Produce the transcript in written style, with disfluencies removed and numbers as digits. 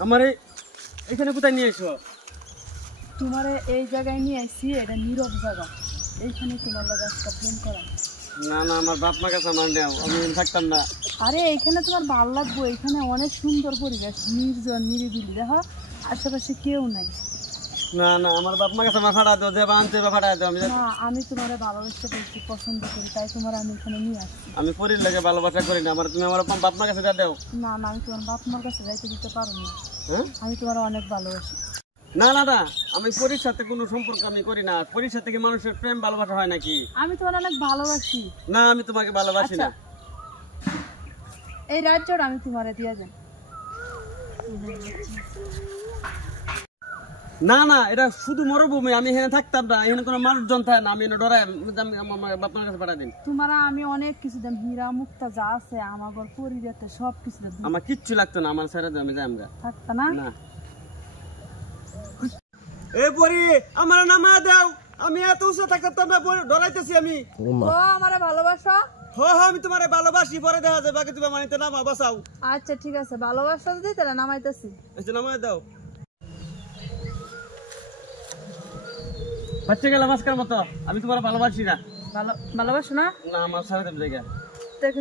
আমারে এখানে কোথায় নিয়ে এসো? তোমারে এই জায়গায় নিয়ে আইছি, এটা নীরব জায়গা, এইখানে তোমার লাগে একটা প্রেম করা। না না, আমার বাপ মা কাছে আমার নেও, আমি থাকতাম না। আরে এইখানে তোমার ভালো লাগবে, এখানে অনেক সুন্দর পরিবেশ, নির্জন নিরিবিলি, দেখো আশেপাশে কেউ নাই। না না, আমার বাপ মা কাছে আমার ফাটা দাও, যে বানতে ফাটা দাও। আমি তোমার ভালোবাসতে পেরেছি, পছন্দ করি, তাই তোমার আমি এখানে নিয়ে আসছি। আমি পরির লাগে ভালোবাসা করি না, আমার তুমি আমার বাপ মা কাছে দাও। না না, আমি তোমার বাপ মার কাছে যাইতে দিতে পারবো না। হ্যাঁ, আমি তোমার অনেক ভালোবাসি। না না না, আমি পরির সাথে কোনো সম্পর্ক আমি করি না। পরির সাথে কি মানুষের প্রেম ভালোবাসা হয় নাকি? আমি তোমার অনেক ভালোবাসি। না, আমি তোমাকে ভালোবাসি না। এই রাজ্যটা আমি তোমারে দিয়ে যাই। না না, এটা শুধু মরুভূমি, আমি এখানে থাকতাম না, এখানে কোনো মানুষজন থাকে না, আমি এনে ডরাই। আমার বাপ মার কাছে পাঠা দিন। তোমার আমি অনেক কিছু দেন, হীরা মুক্তা যা আছে আমার পরিবেশে সব কিছু দেন। আমার কিচ্ছু লাগতো না, আমার ছেড়ে দাও, আমি যাই। আমরা থাকতা না? না। এ পরি, আমার নামা দাও, আমি এত উৎসাহ থাকতাম না, ডরাইতেছি আমি। ও আমারে ভালোবাসা? আমি তোমারে ভালোবাসি, পরে দেখা যাবে, বাকি তুমি মানিতে নামা বাঁচাও। আচ্ছা ঠিক আছে, ভালোবাসা যদি তাহলে নামাইতেছি। আচ্ছা, নামাই দাও। বাচ্চা গেলাম আজকের মতো, আমি তোমার ভালোবাসি না। ভালোবাসো না? না, আমার সাথে জায়গা